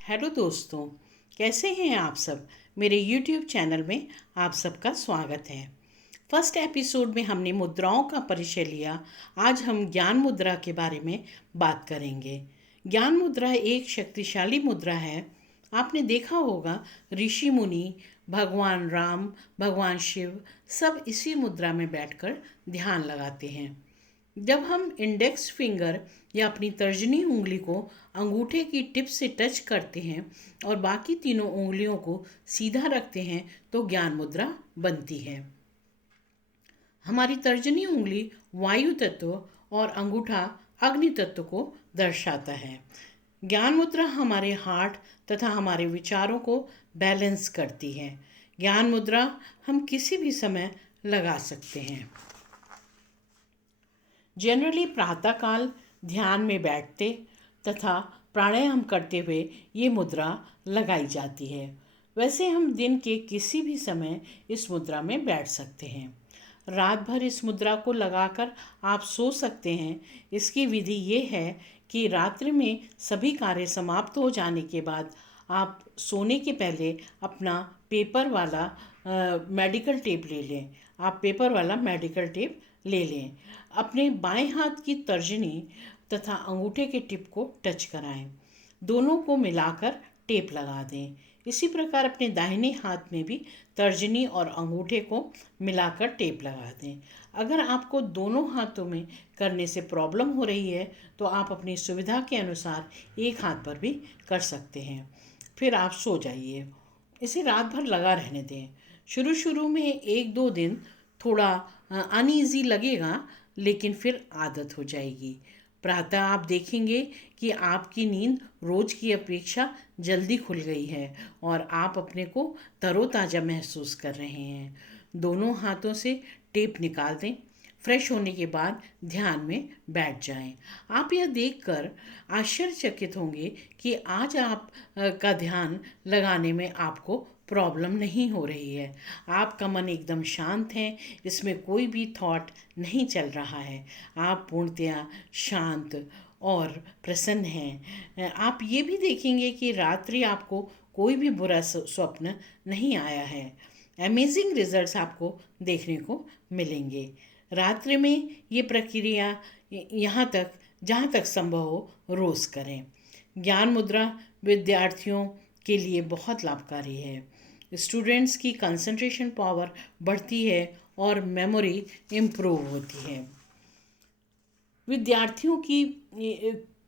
Hello दोस्तों, कैसे हैं आप सब। मेरे YouTube चैनल में आप सबका स्वागत है। फर्स्ट एपिसोड में हमने मुद्राओं का परिचय लिया। आज हम ज्ञान मुद्रा के बारे में बात करेंगे। ज्ञान मुद्रा एक शक्तिशाली मुद्रा है। आपने देखा होगा, ऋषि मुनि, भगवान राम, भगवान शिव सब इसी मुद्रा में बैठकर ध्यान लगाते हैं। जब हम इंडेक्स फिंगर या अपनी तर्जनी उंगली को अंगूठे की टिप से टच करते हैं और बाकी तीनों उंगलियों को सीधा रखते हैं तो ज्ञान मुद्रा बनती है। हमारी तर्जनी उंगली वायु तत्व और अंगूठा अग्नि तत्व को दर्शाता है। ज्ञान मुद्रा हमारे हार्ट तथा हमारे विचारों को बैलेंस करती है। ज्ञान मुद्रा हम किसी भी समय लगा सकते हैं। जनरली प्रातःकाल ध्यान में बैठते तथा प्राणायाम करते हुए ये मुद्रा लगाई जाती है। वैसे हम दिन के किसी भी समय इस मुद्रा में बैठ सकते हैं। रात भर इस मुद्रा को लगाकर आप सो सकते हैं। इसकी विधि ये है कि रात्रि में सभी कार्य समाप्त हो जाने के बाद आप सोने के पहले अपना पेपर वाला मेडिकल टेप ले लें। आप पेपर वाला मेडिकल टेप ले लें। अपने बाएं हाथ की तर्जनी तथा अंगूठे के टिप को टच कराएं। दोनों को मिलाकर टेप लगा दें। इसी प्रकार अपने दाहिने हाथ में भी तर्जनी और अंगूठे को मिलाकर टेप लगा दें। अगर आपको दोनों हाथों में करने से प्रॉब्लम हो रही है तो आप अपनी सुविधा के अनुसार एक हाथ पर भी कर सकते हैं। फिर आप सो जाइए। इसे रात भर लगा रहने दें। शुरू शुरू में एक दो दिन थोड़ा अनईजी लगेगा, लेकिन फिर आदत हो जाएगी। प्रातः आप देखेंगे कि आपकी नींद रोज की अपेक्षा जल्दी खुल गई है और आप अपने को तरोताज़ा महसूस कर रहे हैं। दोनों हाथों से टेप निकाल दें। फ्रेश होने के बाद ध्यान में बैठ जाएं। आप यह देखकर आश्चर्यचकित होंगे कि आज आप का ध्यान लगाने में आपको प्रॉब्लम नहीं हो रही है। आपका मन एकदम शांत है। इसमें कोई भी थॉट नहीं चल रहा है। आप पूर्णतया शांत और प्रसन्न हैं। आप ये भी देखेंगे कि रात्रि आपको कोई भी बुरा स्वप्न नहीं आया है। अमेजिंग रिजल्ट्स आपको देखने को मिलेंगे। रात्रि में ये प्रक्रिया यहाँ तक जहाँ तक संभव हो रोज़ करें। ज्ञान मुद्रा विद्यार्थियों के लिए बहुत लाभकारी है। स्टूडेंट्स की कंसंट्रेशन पावर बढ़ती है और मेमोरी इम्प्रूव होती है। विद्यार्थियों की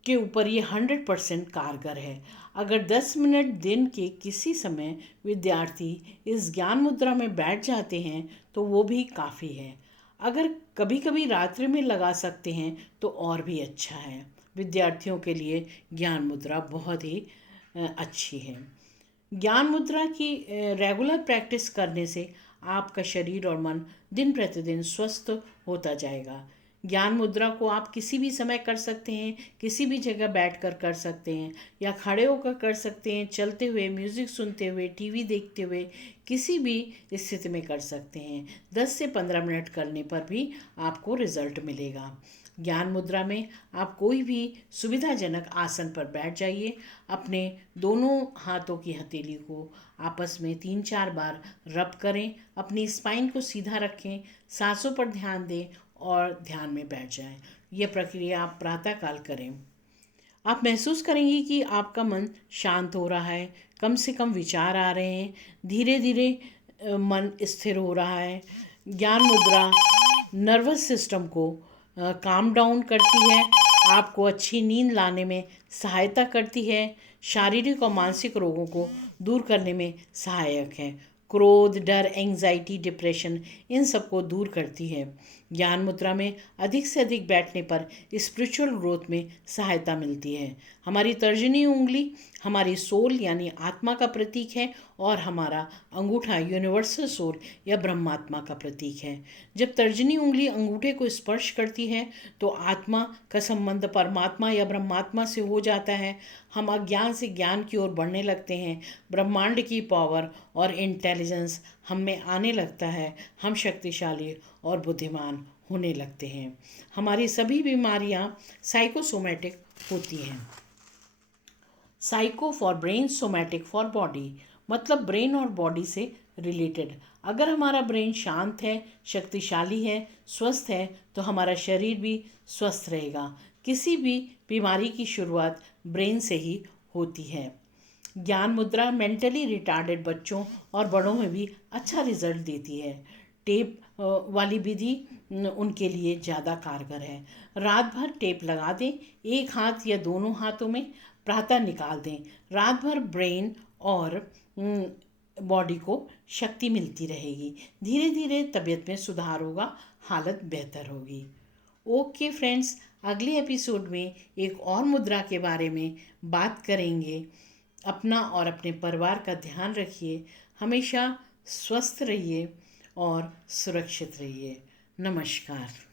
के ऊपर ये 100% कारगर है। अगर 10 मिनट दिन के किसी समय विद्यार्थी इस ज्ञान मुद्रा में बैठ जाते हैं तो वो भी काफ़ी है। अगर कभी कभी रात्रि में लगा सकते हैं तो और भी अच्छा है। विद्यार्थियों के लिए ज्ञान मुद्रा बहुत ही अच्छी है। ज्ञान मुद्रा की रेगुलर प्रैक्टिस करने से आपका शरीर और मन दिन प्रतिदिन स्वस्थ होता जाएगा। ज्ञान मुद्रा को आप किसी भी समय कर सकते हैं, किसी भी जगह बैठकर कर सकते हैं या खड़े होकर कर सकते हैं, चलते हुए, म्यूज़िक सुनते हुए, टीवी देखते हुए, किसी भी स्थिति में कर सकते हैं। 10 से 15 मिनट करने पर भी आपको रिजल्ट मिलेगा। ज्ञान मुद्रा में आप कोई भी सुविधाजनक आसन पर बैठ जाइए। अपने दोनों हाथों की हथेली को आपस में 3-4 बार रब करें। अपनी स्पाइन को सीधा रखें, सांसों पर ध्यान दें और ध्यान में बैठ जाएं। यह प्रक्रिया आप प्रातःकाल करें। आप महसूस करेंगे कि आपका मन शांत हो रहा है, कम से कम विचार आ रहे हैं, धीरे धीरे मन स्थिर हो रहा है। ज्ञान मुद्रा नर्वस सिस्टम को काम डाउन करती है, आपको अच्छी नींद लाने में सहायता करती है, शारीरिक और मानसिक रोगों को दूर करने में सहायक है। क्रोध, डर, एंग्जाइटी, डिप्रेशन इन सबको दूर करती है। ज्ञान मुद्रा में अधिक से अधिक बैठने पर स्पिरिचुअल ग्रोथ में सहायता मिलती है। हमारी तर्जनी उंगली हमारी सोल यानी आत्मा का प्रतीक है और हमारा अंगूठा यूनिवर्सल सोल या ब्रह्मात्मा का प्रतीक है। जब तर्जनी उंगली अंगूठे को स्पर्श करती है तो आत्मा का संबंध परमात्मा या ब्रह्मात्मा से हो जाता है। हम अज्ञान से ज्ञान की ओर बढ़ने लगते हैं। ब्रह्मांड की पावर और इंटेलिजेंस हम में आने लगता है। हम शक्तिशाली और बुद्धिमान होने लगते हैं। हमारी सभी बीमारियां साइकोसोमेटिक होती हैं। Psycho for brain, somatic for body, मतलब ब्रेन और बॉडी से रिलेटेड। अगर हमारा ब्रेन शांत है, शक्तिशाली है, स्वस्थ है, तो हमारा शरीर भी स्वस्थ रहेगा। किसी भी बीमारी की शुरुआत ब्रेन से ही होती है। ज्ञान मुद्रा मेंटली रिटार्डेड बच्चों और बड़ों में भी अच्छा रिजल्ट देती है। टेप वाली विधि उनके लिए ज़्यादा कारगर है। रात भर टेप लगा दें, एक हाथ या दोनों हाथों में, प्रातः निकाल दें। रात भर ब्रेन और बॉडी को शक्ति मिलती रहेगी। धीरे धीरे तबीयत में सुधार होगा, हालत बेहतर होगी। ओके फ्रेंड्स, अगले एपिसोड में एक और मुद्रा के बारे में बात करेंगे। अपना और अपने परिवार का ध्यान रखिए, हमेशा स्वस्थ रहिए और सुरक्षित रहिए। नमस्कार।